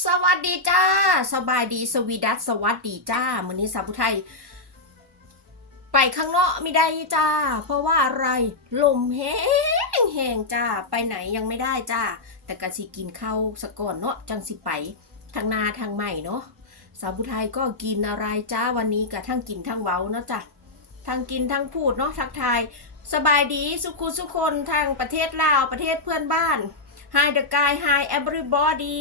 สวัสดีจ้า สบายดีสวีดัสสวัสดีจ้ามือนี้สาวผู้ไทย ไปข้างนอกไม่ได้จ้า เพราะว่าอะไรลมแห้งแห้งจ้า ไปไหนยังไม่ได้จ้า แต่กะสิกินข้าวสะก่อนเนาะจังสิไปทางนาทางใหม่เนาะสาวผู้ไทยก็กินอะไรจ้าวันนี้กะทั้งกินทั้งเว้าเนาะจ้ะทั้งกินทั้งพูดเนาะทักทาย สบายดีสุขุสุคนทางประเทศลาวประเทศเพื่อนบ้าน Hi the guy Hi everybody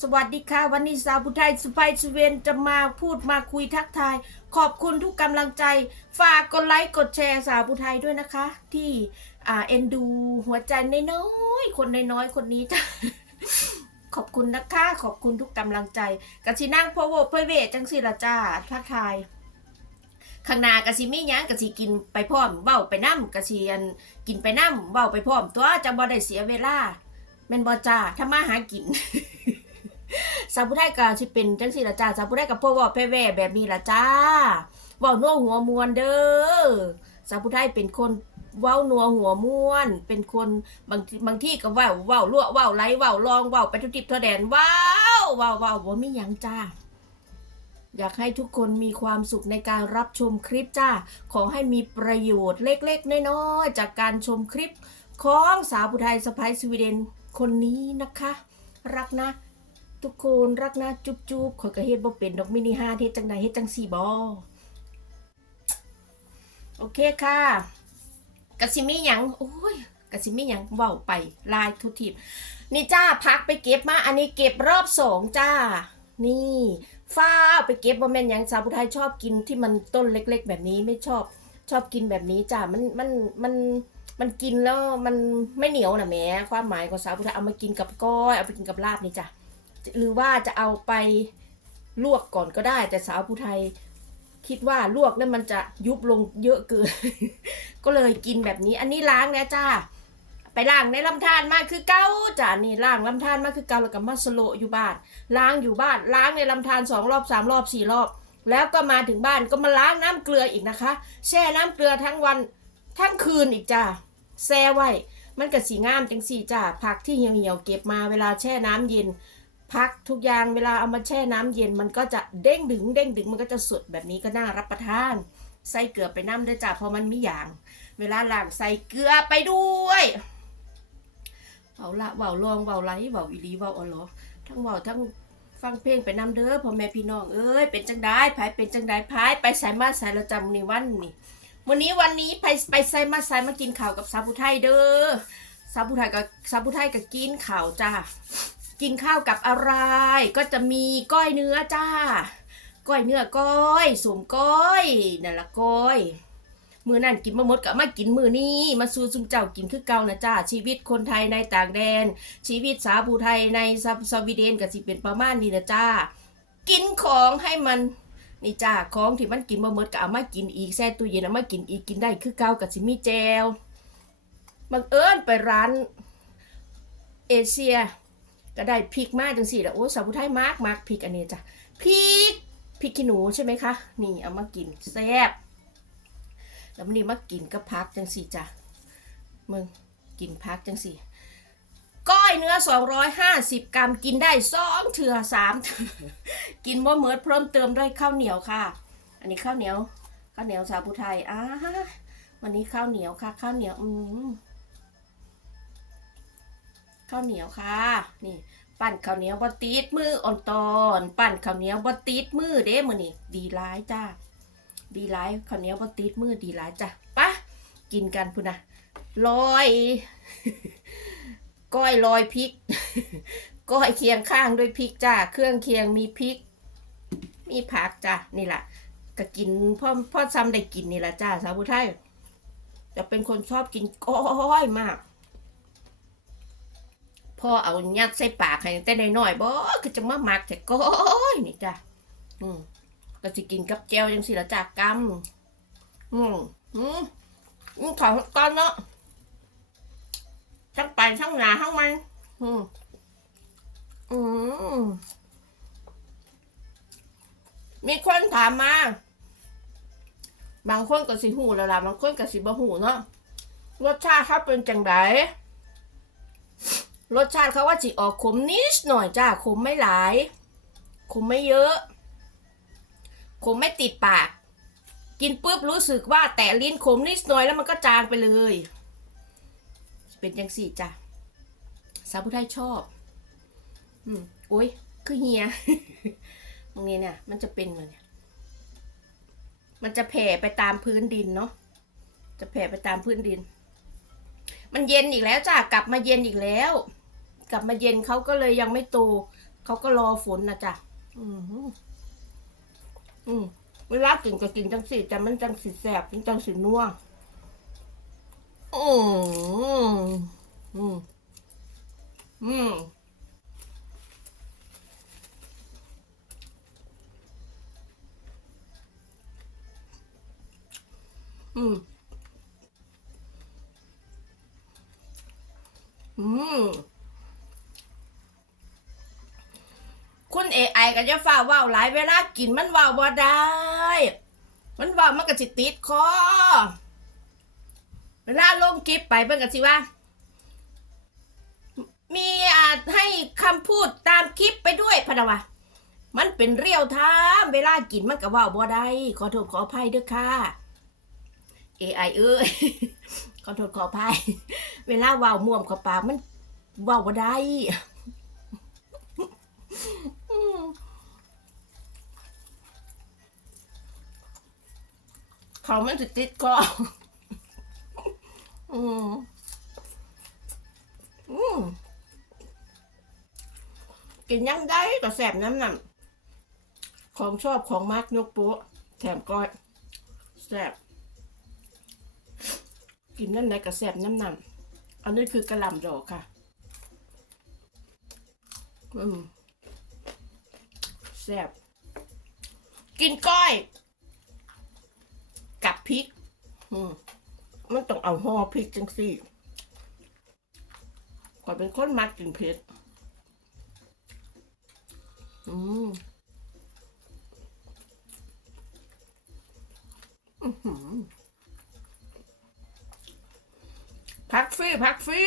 สวัสดีค่ะ วันนี้สาวผู้ไทยสไปซ์เวนจะมาพูดมาคุยทักทาย ขอบคุณทุกกำลังใจ ฝากกดไลค์กดแชร์สาวผู้ไทยด้วยนะคะ ที่อ่าเอ็นดูหัวใจน้อยๆคนน้อยๆคนนี้จ้ะขอบคุณนะคะ ขอบคุณทุกกำลังใจกะสินั่งพอโวเพอเวจังสิละจ้าทักทายข้างหน้ากะสิมีหยังกะสิกินไปพร้อมเว้าไปน้ำกะสิอันกินไปน้ำเว้าไปพร้อมตัวจะบ่ได้เสียเวลา แม่นบ่จ้าถ้ามาหากิน สาวผู้ไทยก็สิเป็นจังซี่ละจ้าสาวผู้ไทยก็พ่อเว้าแพ่แว่แบบนี้ละจ้าเว้านัวหัวมวนเด้อสาวผู้ไทยเป็นคนเว้านัวหัวม่วน เป็นคนบางทีบางที่ก็เว้าเว้าลั่วเว้าไหลเว้าลองเว้าไปทุกทิศทั่วแดนเว้าเว้าเว้าบ่าไมีหยังจ้า อยากให้ทุกคนมีความสุขในการรับชมคลิปจ้า ขอให้มีประโยชน์เล็กๆน้อยๆจากการชมคลิปของสาวผู้ไทยสไปสวีเดน คนนี้นะคะ รักนะ ทุกคนรักนะจุ๊บจุ๊บขอยกระเฮ็ดบ่เป็นดอกมินิฮาเฮ็ดจังใดเฮ็ดจังสี่บอโอเคค่ะกะสิมีหยังโอ้ยกะสิมีหยังเว้าไปลายทุกทีนี่จ้าพักไปเก็บมา อันนี้เก็บรอบสองจ้า นี่ฟ้าวไปเก็บบ่แม่นหยังสาวผู้ไทยชอบกินที่มันต้นเล็ก ๆ แบบนี้ไม่ชอบชอบกินแบบนี้จ้ามันมันมันมัน มันกินแล้วมันไม่เหนียวนะแม่ความหมายของสาวผู้ไทยเอามากินกับก้อยเอาไปกินกับลาบนี่จ้ะหรือว่าจะเอาไปลวกก่อนก็ได้ แต่สาวผู้ไทยคิดว่าลวกแล้วมันจะยุบลงเยอะเกิน ก็เลยกินแบบนี้ อันนี้ล้างแล้วจ้า ไปล้างในลำธารมาคือเก้าจ้ะนี่ล้างลำธารมาคือเก้าแล้วก็มาสโลอยู่บ้าน ล้างอยู่บ้าน ล้างในลำธารสองรอบสามรอบสี่รอบ แล้วก็มาถึงบ้านก็มาล้างน้ำเกลืออีกนะคะ แช่น้ำเกลือทั้งวันทั้งคืนอีกจ้า แช่ไว้ มันก็สีงามจังสี่จ้าผักที่เหี่ยวเหี่ยวๆเก็บมาเวลาแช่น้ำเย็นพักทุกอย่างเวลาเอามาแช่น้ำเย็นมันก็จะเด้งดึงเด้งดึงมันก็จะสดแบบนี้ก็น่ารับประทาน ใส่เกลือไปน้ำด้วยจ้าเพราะมันมีอย่าง เวลาล้างใส่เกลือไปด้วยเอาละเบาลองเบาไหลเบาอีหลีเบาอ๋อหรอทั้งเบาทั้งฟังเพลงไปน้ำเด้อพ่อแม่พี่น้องเอ้ยเป็นจังได้พายเป็นจังได้พายไปใส่มาใส่ละจำในวันนี่ วันนี้วันนี้ไปไปใส่มาใส่มากินข้าวกับสาวผู้ไทยเด้อสาวผู้ไทยกับสาวผู้ไทยกับกินข้าวจ้ากินข้าวกับอะไร ก็จะมีก้อยเนื้อจ้า ก้อยเนื้อก้อยสวมก้อยนั่นละก้อยมือนั่นกินมามดก็มากินมือนี้มาสู่ซุมเจ้ากินคือเก่านะจ้า ชีวิตคนไทยในต่างแดน ชีวิตสาวผู้ไทยในสสวีเดนก็สิเป็นประมาณนี้นะจ้า กินของให้มัน นี่จ้าของที่มันกินมาหมดก็เอามากินอีกแช่ตู้เย็นเอามากินอีกกินได้คือเก่ากับสิมีแจวบังเอิญไปร้านเอเชีย ก็ได้พริกมากจังสี่แล้วโอ้สาวผู้ไทยมากมากพริกอันนี้จ้ะพริกพริกขี้หนูใช่ไหมคะนี่เอามากินแซ่บแล้วนี่มากินกับพักจังสี่จ้ะมึงกินพักจังสี่ ก้อยเนื้อ 250 กรัมกินได้สองเถื่อสามเถื่อกินบ่เมิดเพิ่มเติมด้วยข้าวเหนียวค่ะ อันนี้ข้าวเหนียว ข้าวเหนียวสาวผู้ไทยอ่าวันนี้ข้าวเหนียวค่ะ ข้าวเหนียวอืมข้าวเหนียวค่ะ นี่ ปั่นข้าวเหนียวบติดมืออ่อนตอนปั่นข้าวเหนียวบติดมือเด้มือนี่ดีร้ายจ้าดีร้ายข้าวเหนียวบติดมือดีร้ายจ้ะปะกินกันพุ่นนะลอย ก้อยลอยพริก ก้อยเคียงข้างด้วยพริกจ้า เครื่องเคียงมีพริก มีผักจ้ะนี่แหละก็กินพ่อพ่อซ้ำได้กินนี่แหละจ้าสาวผู้ไทยจะเป็นคนชอบกินก้อยมากพ่อเอายัดใส่ปากให้แต่น้อยๆบ่คือจะมาหมักแต่ก้อยนี่จ้ะอืมก็สิกินกับแจวยังสิละจากกำอืมอืมอืมขอก่อนเนาะ ทั้งไปทั้งหนาทั้งมัน อืมอืมมีคนถามมา บางคนก็สิหูแล้วล่ะ บางคนก็สิบ่หูเนาะ รสชาติเขาเป็นจังไดรสชาติเขาว่าจิออกขมนิดหน่อยจ้า ขมไม่หลาย ขมไม่เยอะ ขมไม่ติดปาก กินปุ๊บรู้สึกว่าแตะลิ้นขมนิดหน่อยแล้วมันก็จางไปเลย เป็นยังสี่จ้ะสาวผู้ไทยชอบ อืมโอ้ย คือเฮียตรงนี้เนี่ย มันจะเป็นเหมือนเนี่ย มันจะแผ่ไปตามพื้นดินเนาะ จะแผ่ไปตามพื้นดิน มันเย็นอีกแล้วจ้ะ กลับมาเย็นอีกแล้ว กลับมาเย็นเขาก็เลยยังไม่โต เขาก็รอฝนนะจ้ะ อืมอืมเวลากินก็กินจังสิแต่มันจังสิแสบมันจังสินัว อืมอืมอืมอืมอืมคุณเอไอก็จะฝ่าว่าวหลายเวลากินมันว่าวบ่ได้ มันว่าวมันก็สิติดคอ เวลาลงคลิปไปเพิ่นก็สิว่า มีอาจให้คำพูดตามคลิปไปด้วยพะนะวะมันเป็นเรียวทม์เวลากินมันก็ว่าวบ่ได้ขอโทษขออภัยเด้อค่ะ AI เอ้ยขอโทษขออภัยเวลาว่าวม่วมเข้าปากมันว่าวบ่ได้เขามันจะติดคอ อืมอืมกินยังได้ก็แสบน้ำหนำของชอบของมากยกโป๊ะแถมก้อยแสบกินนั่นไหนก็แสบน้ำหนำอันนี้คือกระหล่ำดอกค่ะ อืมแสบกินก้อย กับพริก อืม มันต้องเอาห่อพริกจังสิก่อนเป็นคนมักกินเผ็ดอืมอื้อหือพักฟรีพักฟรี